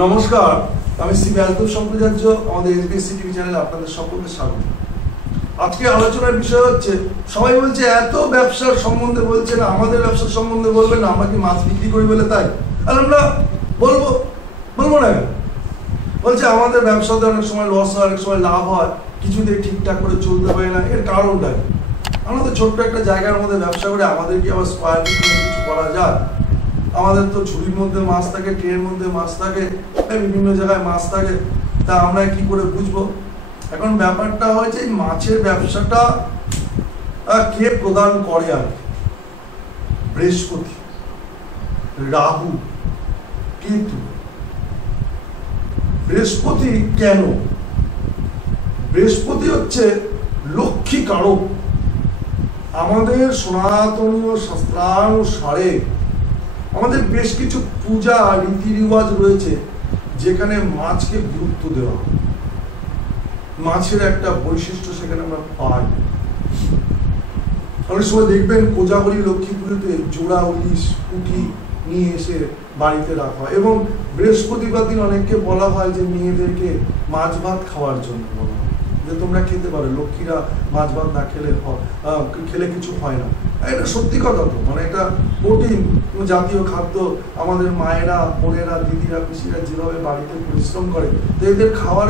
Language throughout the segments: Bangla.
নমস্কার, আমি শ্রী ব্যালতুল সম্প্রচার্য। আমাদের এসবিএসসি টিভি চ্যানেলে আপনাদের সকলকে স্বাগত। আজকে আলোচনার বিষয় হচ্ছে, সবাই বলছে এত ব্যবসার সম্বন্ধে বলছে না, আমাদের ব্যবসার সম্বন্ধে বলবেন না, আমরা কি মাছ বিক্রি করি বলে তাই? আর আমরা বলবো না। বলছে আমাদের ব্যবসাতে অনেক সময় লস হয়, অনেক সময় লাভ হয়, কিছুতেই ঠিকঠাক করে চলতে পারে না। এর কারণটা কি? আমরা তো ছোট্ট একটা জায়গার মধ্যে ব্যবসা করে আমাদের কি আবার স্কোয়ার ফিট কিছু করা যায়? আমাদের তো ঝুড়ির মধ্যে মাছ থাকে, ট্রেনের মধ্যে মাছ থাকে, বিভিন্ন জায়গায় মাছ থাকে, তা আমরা কি করে বুঝবো? এখন ব্যাপারটা হয়েছে মাছের ব্যবসাটা কে প্রদান করে? আর বৃহস্পতি, রাহু, কেতু। বৃহস্পতি কেন? বৃহস্পতি হচ্ছে লক্ষ্মী কারক। আমাদের সনাতনীয় শাস্ত্রানুসারে আমাদের বেশ কিছু পূজা রীতি রিওয়াজ রয়েছে যেখানে মাছকে গুরুত্ব দেওয়া হয়। মাছের একটা বৈশিষ্ট্য সেখানে আমরা পাই। অনেক সময় দেখবেন কোজাগরী লক্ষ্মী পুজোতে জোড়া ইলিশ পুঁটি নিয়ে এসে বাড়িতে রাখা হয়, এবং বৃহস্পতিবার দিন অনেককে বলা হয় যে মেয়েদেরকে মাছ ভাত খাওয়ার জন্য বলা হয়, যে তোমরা খেতে পারো, লক্ষ্মীরা মাছ ভাত না খেলে কিছু হয় না। এটা সত্যি কথা তো, মানে এটা প্রোটিন জাতীয় খাদ্য। আমাদের মায়েরা, বোনেরা, দিদিরা, পিসিরা যেভাবে বাড়িতে পরিশ্রম করে, তো এদের খাওয়া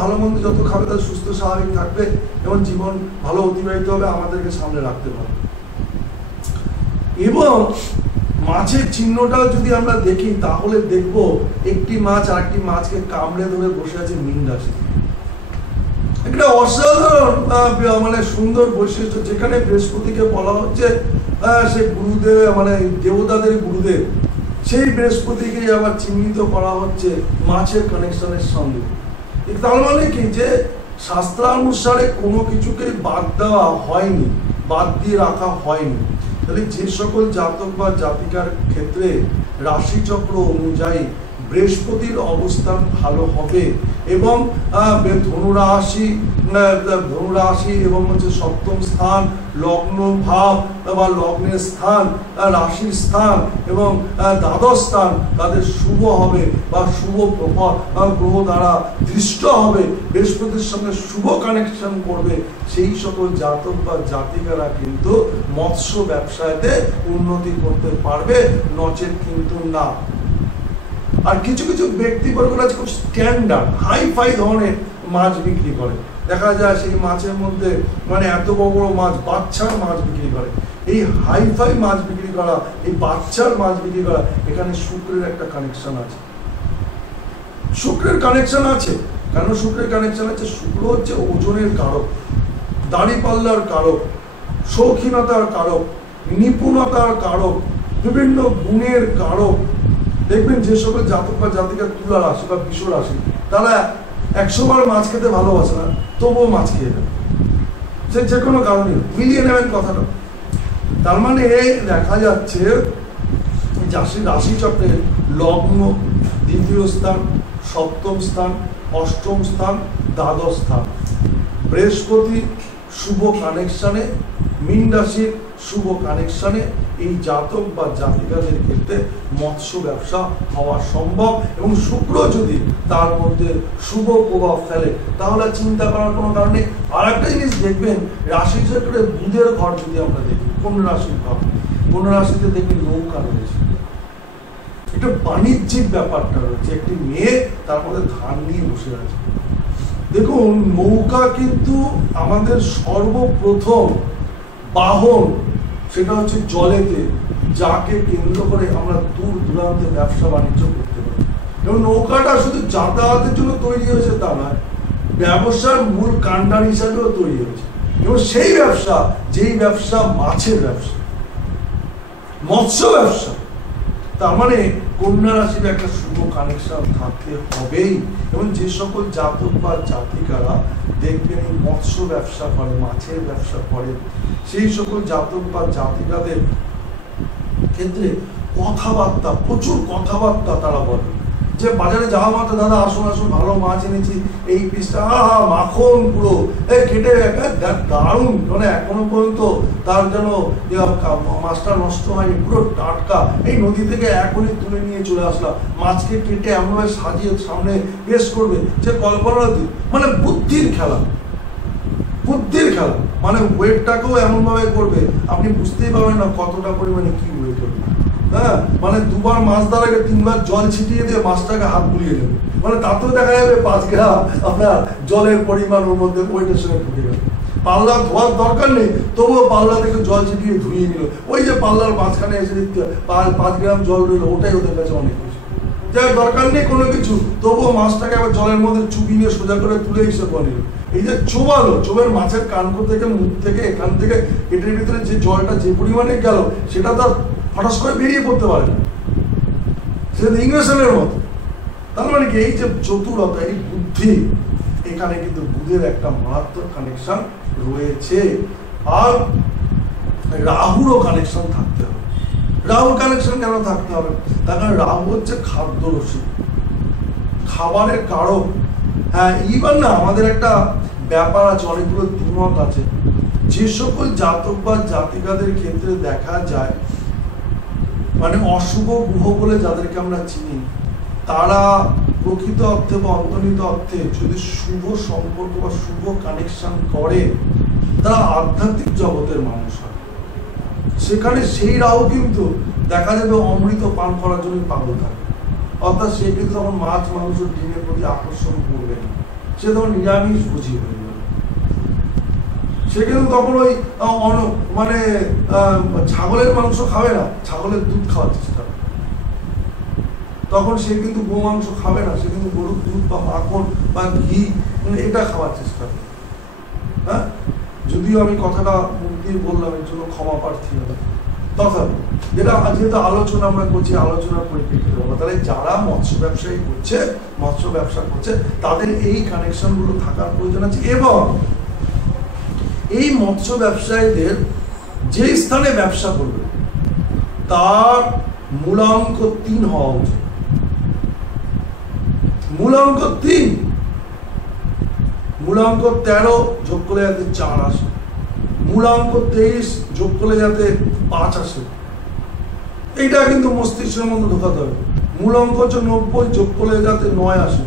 ভালো মন্দ যত খাবে তাদের সুস্থ স্বাভাবিক থাকবে এবং জীবন ভালো অতিবাহিত হবে, আমাদেরকে সামনে রাখতে পারবে। এবং মাছের চিহ্নটাও যদি আমরা দেখি তাহলে দেখব একটি মাছ আর একটি মাছকে কামড়ে ধরে বসে আছে মীন রাশি। একটা অসাধারণ মানে সুন্দর বৈশিষ্ট্য, যেখানে বৃহস্পতিকে বলা হচ্ছে সে গুরুদেব, মানে দেবতাদের গুরুদেব। সেই বৃহস্পতিকে আবার চিহ্নিত করা হচ্ছে মাছের কানেকশনের সঙ্গে। তার মানে কি, যে শাস্ত্রানুসারে কোনো কিছুকে বাদ দেওয়া হয়নি, বাদ দিয়ে রাখা হয়নি। তাহলে যে সকল জাতক বা জাতিকার ক্ষেত্রে রাশিচক্র অনুযায়ী বৃহস্পতির অবস্থান ভালো হবে এবং ধনুরাশি এবং হচ্ছে সপ্তম স্থান, লগ্ন ভাব বা লগ্নের স্থান, রাশির স্থান এবং দ্বাদশ স্থান তাদের শুভ হবে বা শুভ গ্রহ দ্বারা দৃষ্ট হবে, বৃহস্পতির সঙ্গে শুভ কানেকশন করবে, সেই সকল জাতক বা জাতিকারা কিন্তু মৎস্য ব্যবসায়তে উন্নতি করতে পারবে, নচেত কিন্তু না। আর কিছু কিছু ব্যক্তিবর্গরা খুব স্ট্যান্ডার্ড হাই-ফাই ধরনের মাছ বিক্রি করে, দেখা যায় সেই মাছের মধ্যে মানে এত বড় বড় মাছ, বাচ্চার মাছ বিক্রি করে। এই হাই-ফাই মাছ বিক্রি করা, এই বাচ্চার মাছ বিক্রি করা, এখানে শুক্রের একটা কানেকশন আছে। শুক্রের কানেকশন আছে কেন? শুক্রের কানেকশন আছে, শুক্র হচ্ছে ওজনের কারক, দাড়িপাল্লার কারক, শৌখিনতার কারক, নিপুণতার কারক, বিভিন্ন গুণের কারক। দেখবেন যে সকল জাতক বা জাতিকা তুলা রাশি বা বৃষ রাশি, তারা 100 বার মাছ খেতে ভালোবাসে না, তবুও মাছ খেয়ে নেবে, সে যে কোনো কারণে মিলিয়ে নেবেন কথাটা। তার মানে দেখা যাচ্ছে রাশি চক্রের লগ্ন, দ্বিতীয় স্থান, সপ্তম স্থান, অষ্টম স্থান, দ্বাদশ স্থান, বৃহস্পতি শুভ কানেকশনে, মীন রাশির শুভ কানেকশনে এই জাতক বা জাতিকাদের ক্ষেত্রে মৎস্য ব্যবসা হওয়া সম্ভব। এবং শুক্র যদি তার মধ্যে শুভ প্রভাব ফেলে তাহলে চিন্তা করার কোনো কারণ নেই। আর একটা জিনিস দেখবেন, রাশি চক্রে বুধের ঘর যদি আমরা দেখি, কোন রাশির ঘর? কোন রাশিতে দেখবেন নৌকা রয়েছে, একটা বাণিজ্যিক ব্যাপারটা রয়েছে। একটি মেয়ে তার মধ্যে ধান নিয়ে বসে আছে। দেখুন, নৌকা কিন্তু আমাদের সর্বপ্রথম বাহন, সেটা হচ্ছে জলেতে, যাকে কেন্দ্র করে আমরা দূর দূরান্তে ব্যবসা বাণিজ্য করতে পারি। এবং নৌকাটা শুধু যাতায়াতের জন্য তৈরি হয়েছে তা নয়, ব্যবসার মূল কাণ্ডার হিসাবেও তৈরি হয়েছে। এবং সেই ব্যবসা, যেই ব্যবসা মাছের ব্যবসা, মৎস্য ব্যবসা, তার মানে কন্যা রাশির একটা শুভ কানেকশন থাকতে হবেই। এবং যে সকল জাতক বা জাতিকারা দেখবেন এই মৎস্য ব্যবসা করে, মাছের ব্যবসা করে, সেই সকল জাতক বা জাতিকাদের ক্ষেত্রে কথাবার্তা, প্রচুর কথাবার্তা তারা বলে। যে বাজারে যাওয়া মাত্র দাদা আসুন আসুন ভালো মাছ এনেছি, এই পিসটা মাখন পুরো কেটে দারুণ, মানে এখনো পর্যন্ত তার যেন মাছটা নষ্ট হয়নি, পুরো টাটকা, এই নদী থেকে এখনই তুলে নিয়ে চলে আসলাম। মাছকে কেটে এমনভাবে সাজিয়ে সামনে পেশ করবে যে কল্পনাতীত, মানে বুদ্ধির খেলা, বুদ্ধির খেলা, মানে ওয়েটটাকেও এমন ভাবে করবে আপনি বুঝতেই পারবেন না কতটা পরিমাণে কি ওয়েট হবে। হ্যাঁ, মানে দুবার মাছ ধরার আগে 3 বার জল ছিটিয়ে দিয়ে মাছটাকে হাত বুলিয়ে নেবে, মানে তাতেও দেখা যাবে 5 গ্রাম আপনার জলের পরিমাণ ওর মধ্যে ওয়েটের সঙ্গে ঢুকে যাবে। পাল্লা ধোয়ার দরকার নেই, তবুও পাল্লা থেকে জল ছিটিয়ে ধুয়ে নিল, ওই যে পাল্লার মাঝখানে এসে 5 গ্রাম জল রইল, ওটাই ওদের কাছে অনেক কিছু। যাই দরকার নেই কোনো কিছু, তবুও মাছটাকে আবার জলের মধ্যে চুপিয়ে নিয়ে সোজা করে তুলে এসে বলিল। এই যে চোবালো, চোবের মাছের কানকো থেকে মুখ থেকে এখান থেকে পেটের ভিতরে যে জলটা যে পরিমাণে গেল সেটা তার হঠাৎ করে বেরিয়ে পড়তে পারে না, সেটা ইংরেজের মতো। তার মানে কি এই যে চতুরতা, এই বুদ্ধি, এখানে কিন্তু বুধের একটা মারাত্মক কানেকশন রয়েছে। আর রাহুরও কানেকশন থাকতে হবে। রাহুর কানেকশন কেন থাকতে হবে? তার কারণ রাহু হচ্ছে খাদ্য রসিক, খাবারের কারক। হ্যাঁ, ইভেন না আমাদের একটা ব্যাপার আছে, অনেকগুলো দ্বিমত আছে, যে সকল জাতক বা জাতিকাদের ক্ষেত্রে দেখা যায় মানে অশুভ গ্রহ বলে যাদেরকে আমরা চিনি, তারা প্রকৃত অর্থে বা অন্তর্নিহিত অর্থে যদি শুভ সম্পর্ক বা শুভ কানেকশন করে, তারা আধ্যাত্মিক জগতের মানুষ হয়। সেখানে সেই রাহু কিন্তু দেখা যাবে অমৃত পান করার জন্য পাগল থাকে, অর্থাৎ সে কিন্তু তখন মাছ মাংস ডিমের প্রতি আকর্ষণ করবে না, সে তখন নিরামিষ বুঝি হয়ে যাবে। সে কিন্তু তখন ওই মানে ছাগলের মাংস খাবে না, ছাগলের দুধ খাওয়ার চেষ্টা করে। তখন সে কিন্তু গো মাংস খাবে না, সে কিন্তু গরুর দুধ বা মাখন বা ঘি এটা খাওয়ার চেষ্টা করে। হ্যাঁ, যদিও আমি কথাটা মুখ দিয়ে বললাম, এর জন্য ক্ষমা প্রার্থী হবে। তথাপি যেটা যেহেতু আলোচনা আমরা করছি, আলোচনার পরিপ্রেক্ষিতে বলা, তাহলে যারা মৎস্য ব্যবসায়ী করছে, মৎস্য ব্যবসা করছে, তাদের এই কানেকশন গুলো থাকার প্রয়োজন আছে। এবং এই মৎস্য ব্যবসায়ীদের যে স্থানে ব্যবসা করবে তার মূলাঙ্ক 3 হওয়া উচিত। মূলাঙ্ক 3, মূলাঙ্ক 13 যোগ করলে যাতে 4 আসে, মূলাঙ্ক 23 যোগ করলে যাতে 5 আসে, এইটা কিন্তু মস্তিষ্কের মধ্যে ঢোকাতে হবে। মূলাঙ্ক হচ্ছে 90 যোগ করলে যাতে 9 আসে,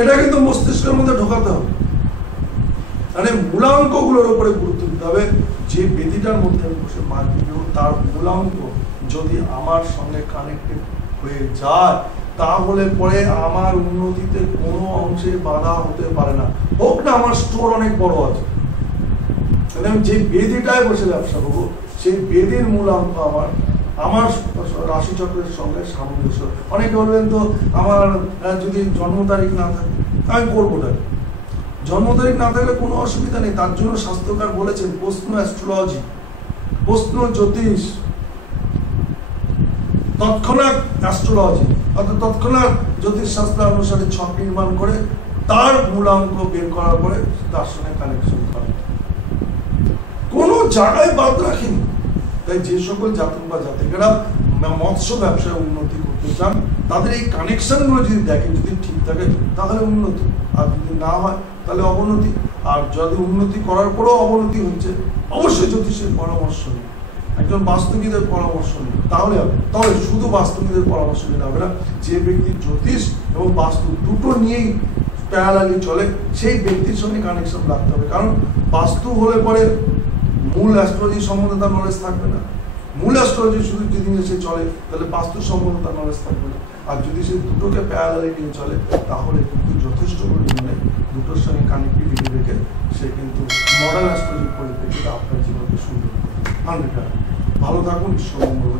এটা কিন্তু মস্তিষ্কের মধ্যে ঢোকাতে হবে। মানে মূলাঙ্ক গুলোর উপরে গুরুত্ব দিতে হবে। যে বেদিটার মধ্যে আমি বসে মাছ দিব, তার মূলাঙ্ক যদি আমার সঙ্গে কানেক্টেড হয়ে যায়, তাহলে পরে আমার উন্নতিতে কোনো অংশে বাধা হতে পারে না। হোক না আমার স্টোর অনেক বড় আছে, আমি যে বেদিটায় বসে ব্যবসা করবো, সেই বেদির মূলাঙ্ক আমার রাশিচক্রের সঙ্গে সামঞ্জস্য। অনেকে বলবেন তো আমার যদি জন্ম তারিখ না থাকে আমি করবো না। জন্ম তারিখ না থাকলে কোনো অসুবিধা নেই, তার জন্য স্বাস্থ্যকার বলেছেন প্রশ্ন অ্যাস্ট্রোলজি, প্রশ্ন জ্যোতিষ, তৎক্ষণাৎ অ্যাস্ট্রোলজি অর্থাৎ তৎক্ষণাৎ জ্যোতিষ শাস্ত্র অনুসারে ছক নির্মাণ করে তার মূলাঙ্ক বের করার পরে তার সঙ্গে কানেকশন করে, কোনো জায়গায় বাদ রাখেনি। তাই যে সকল জাতক বা জাতিকারা মৎস্য ব্যবসায় উন্নতি করতে চান, তাদের এই কানেকশন গুলো যদি দেখেন, যদি ঠিক থাকে তাহলে উন্নতি, আর যদি না হয় তাহলে অবনতি। আর যদি উন্নতি করার পরেও অবনতি হচ্ছে, অবশ্যই জ্যোতিষের পরামর্শ নিন, একজন বাস্তুবিদের পরামর্শ নিন, তাহলে হবে। তবে শুধু বাস্তুবিদের পরামর্শ নিতে হবে না, যে ব্যক্তি জ্যোতিষ এবং বাস্তু দুটো নিয়েই প্যারালালি চলে, সেই ব্যক্তির সঙ্গে কানেকশন রাখতে হবে। কারণ বাস্তু হলে পরে মূল অ্যাস্ট্রোলজি সম্বন্ধে তার নলেজ থাকবে না। মূল অ্যাস্ট্রোলজি শুধু যদি সে চলে, তাহলে বাস্তু সম্বন্ধে তার নলেজ থাকবে না। আর যদি সে দুটোকে প্যারালালি নিয়ে চলে, তাহলে কিন্তু যথেষ্ট পরিমাণে দুটোর সঙ্গে কানেক্টিভিটি রেখে সে কিন্তু মডার্ন অ্যাস্ট্রোলজির পরিপ্রেক্ষিতে আপনার জীবনকে সুন্দর করবে। 100%। ভালো থাকুন, ঈশ্বর মঙ্গল।